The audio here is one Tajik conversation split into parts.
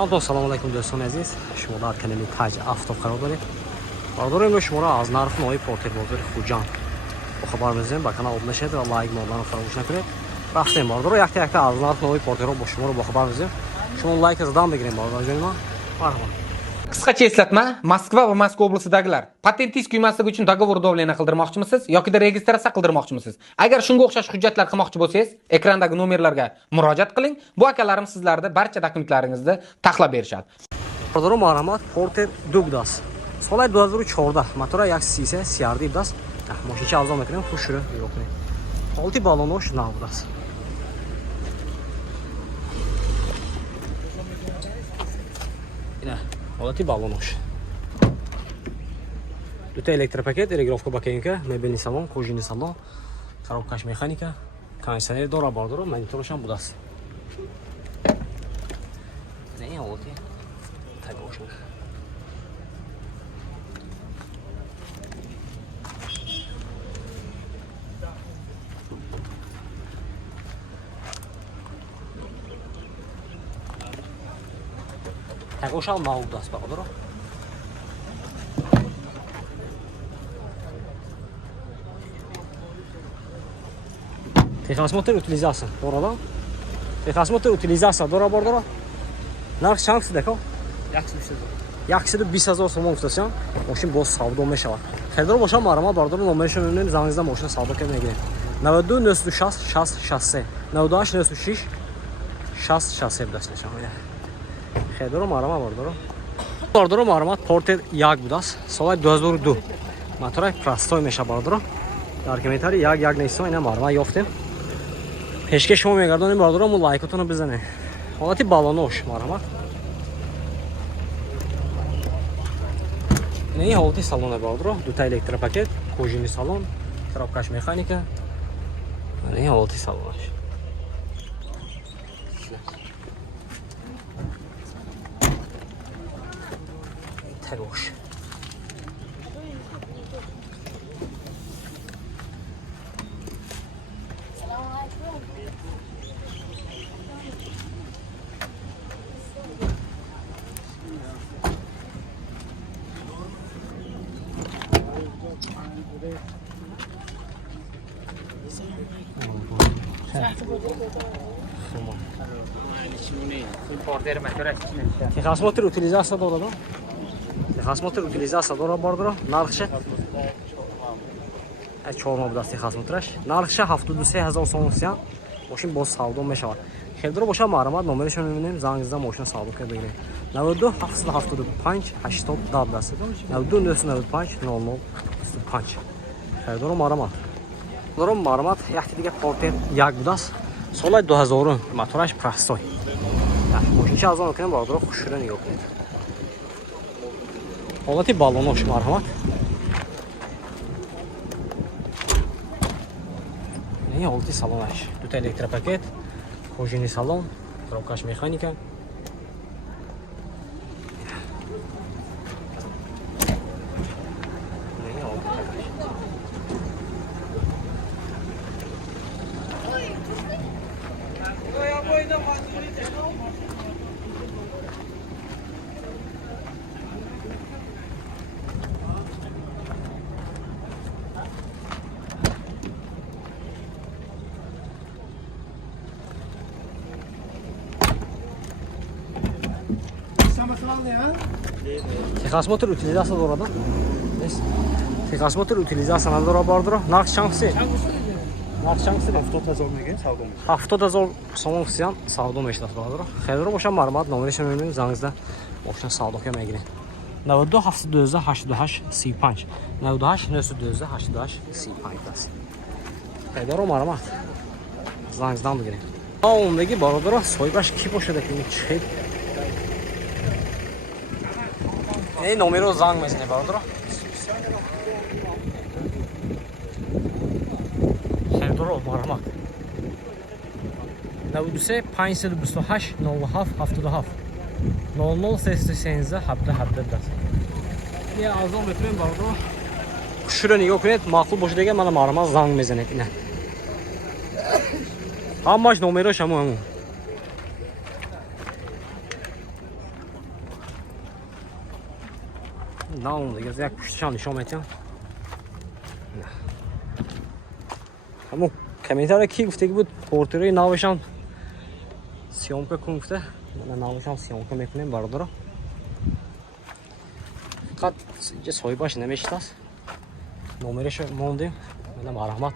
Assalomu alaykum do'stlar aziz. Shuma dar kanali Taj Avto qaror dorید. Bardor امروز شما را از نرخ نوعی پورتر بازار خوجان با خبر می‌دیم. با کانال عضو نشید و لایک مردان فراموش نکنید. رفتیم باردار یک تا یک تا از نرخ نوعی پورتر رو با شما رو با خبر می‌دیم. شما لایک زدان بگیرید باردار جان ما. Marhaba. Qisqacha eslatma: Moskva va Moskva oblasidagilar patentingiz kuymasligi uchun dogovor davleniya qildirmoqchimisiz yoki registratsiya qildirmoqchimisiz? Agar shunga o'xshash hujjatlar qilmoqchi bo'lsangiz, ekrandagi nomerlarga murojaat qiling. Bu akalarim sizlarga barcha dokumentlaringizni taxlab berishadi. Bardor marhamat Porter Dugdas. Sol 2014 motor 130 CRD das. Mashina arzon میکنیم خوش شده نگاه کنید. حالتی بالونش نبود است. اینه حالتی بالونش. دو تا الکتروپاکت رگرافکا باکینکا مبل салон кожаный салон коробкаш механика кондиционер дора бардор мониторш ҳам будааст не ҳолати тагош тагош ҳам мавдааст бардор Техосмотр утилизация дорада. Техосмотр утилизация дора бардора. Нарх чанд шуда ко? 120,000 сомон гуфтасам. Машин боз савдо мешавад. Хердор бошам марама бардора номершо мебинем зангизда машина савдо кардем мегирем. 92 96 60 63 98 96 60 63 даст нишон меда. Хердор марама бардора. Бардора марама Porter 1 будас. Соли 2002. Мотор простой меша бардора. Дар комментарий 1 несо ина марама ёфтем. Пешке шумо мегардонем бардорам лайкотон бизанем. Ҳолати балонош марҳамат. Не ҳолати салон бардоро, ду та электропакет, кожаный салон, коробкаш механика. Не ҳолати салонаш. Тагош. Техосмотр утилизация дорада. Техосмотр утилизация дора бардора. Нархша 4 будаст техосмотраш. Нархша 73000 сом сия. Машин боз савдо мешавад. Хердор боша марҳамат номерашон мебинем зангизда машина савдо карда бигирем. 92 775 80 даст. 92 995 00 25. Хердор марҳамат. Дорам марҳамат яхти дига Porter 1 будаст. Соли 2000 мотораш простой. Машинча азон мекунем бардора хушшуда нигоҳ кунед. Ҳолати балонош марҳамат. Не ҳолати салонаш. Ду та электропакет, кожаный салон, коробкаш механика. Техосмотр утилизация дорада. Техосмотр утилизация надора бардора. Нарх чанкси? Нарх чанкси 70000 мегин савдо мешавад. 70000 сомон сиям савдо мешавад бардора. Хердор боша марҳамат номерашон мебинем зангизда машина савдо ка мегирем. 92 712 88 35 98 912 88 35 даст. Хердор марҳамат зангиздан бигирем. Ондagi бардора соҳибаш ки бошад ки чӣ эй номеро занг мезане бардора. Хердоро марҳамат. 93 528 07 77 00 313 17 даст. Я азон метрем бардора. Хушро нигоҳ кунед, маъқул боша деган мана марҳамат занг мезанед ина. ҳамаш номерош ҳамон. Down دیگه یک پشتشان نشون میدم. همون کمیتر کی گفته بود پورتری ناوشان سیامکا کن گفته من ناوشان سیامکا میکنیم برادر. فقط اینجا صاحبش نمیشناس. نمرش موندیم. من مرحمت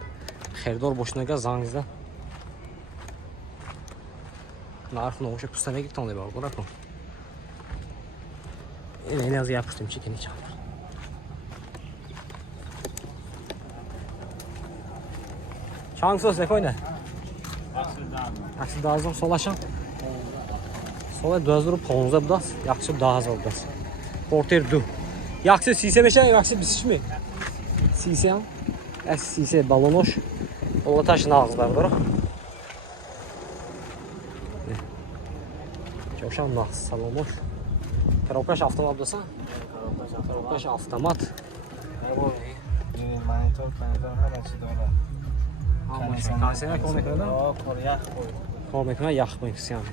خریدار باشنگا زنگ زدم. نرخ نوش پوست نگیرتون دی برادر کن. این از یک پوستیم چی کنی چند. چند سوز نکنه؟ اکسی دازم سالشان. سال 2015 بود است. یکسی 10,000 بود است. پورتر دو. یکسی 30 میشه یکسی 20 می. 30 هم. از 30 بالونش. اولتاش ناقص برادر. چوشان ناقص سالونش. Коробкаш автомат даса? Коробкаш автомат. این مانیتور همه چی داره. کانسینر کار میکنه؟ کار یخ بود. کار میکنه یخ میکسیانه.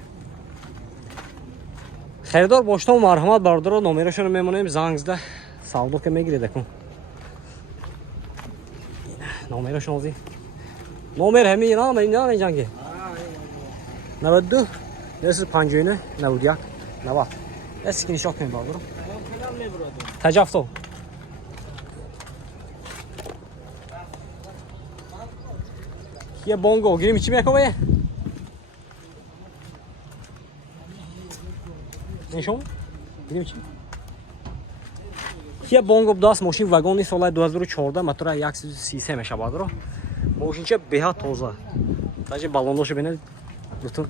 خریدار باشتم مرحمت برادر نمرشون رو میمونیم زنگ زده سودا که میگیرید کن. نمرشون ازی. نمر همین نام این جنگی. 92 59 91 90 اسکین شات کنیم برادر. تجافتو. یه بونگو گیریم چی میکنه؟ نشون؟ گیریم چی؟ یه بونگو داست ماشین واگونی سال 2014 موتور 133 میشه برادر. ماشین چه بهت تازه. تاج بالونش ببینید. بتون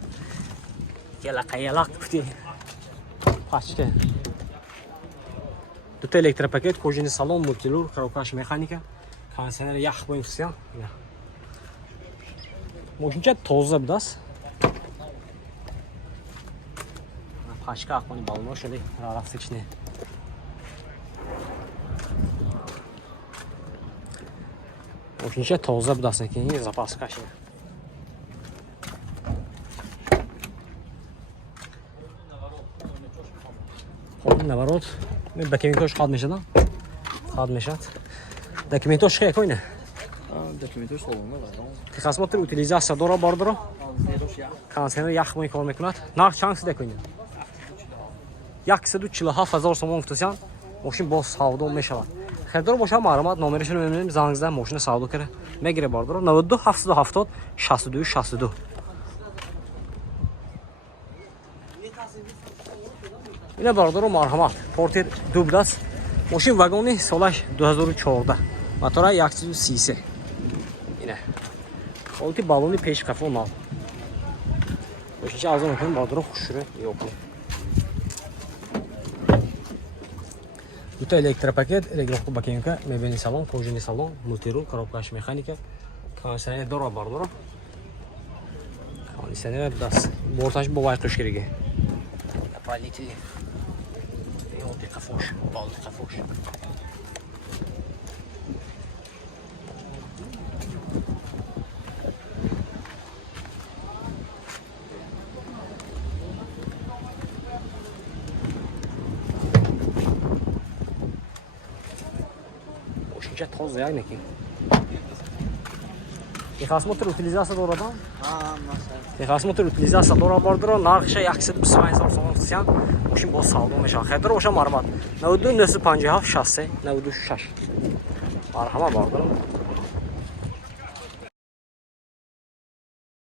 یلق گفتی. پاشکه. دو تا الکتروپاکت کوژن سالن مولتیلور коробкаш механика кондиционер ях бо инфекция мошинча тоза будас пашка ахони бално шуди рафсичне мошинча тоза будас ки запаскаш наоборот من دکیمنتاش خاد میشه نه خاد میشد دکیمنتاش خیلی کنه دکیمنتور سالونه که خدمات utilizatsiya داره بارداره کانسینر یخ می کار میکند نرخ چند سده کنید 147,000 سوم گفتن ماشین با سودا میشود خریدار باشه معلومات نمرشون رو میبینیم زنگ زدن ماشین سودا کنه میگیره بارداره 92 770 62 62 اینا باردار مرحمت پورتر دو بود است ماشین واگونی سالش 2014 موتور 133 اینه خودی بالونی پیش کفو مال ماشین چه ارزون میکنیم باردار خوشره یا کنیم دو تا الکتروپاکت الکتریک باکینکا میبینی سالن کوژنی سالن مولتیرول коробкаш механика кондиционер داره باردار кондиционер دست بورتاش با وای قشقریگه پالیتی يعطي قفوش بعض القفوش وشنجة تخوز يعني كي خدمات utilizatsiya دورادان خدمات utilizatsiya دورا باردار نرخش 125,000 سوم گفتن ماشین با سودا میشه خریدار باشه مرحمت 92 957 شاسه 96 مرحمت باردار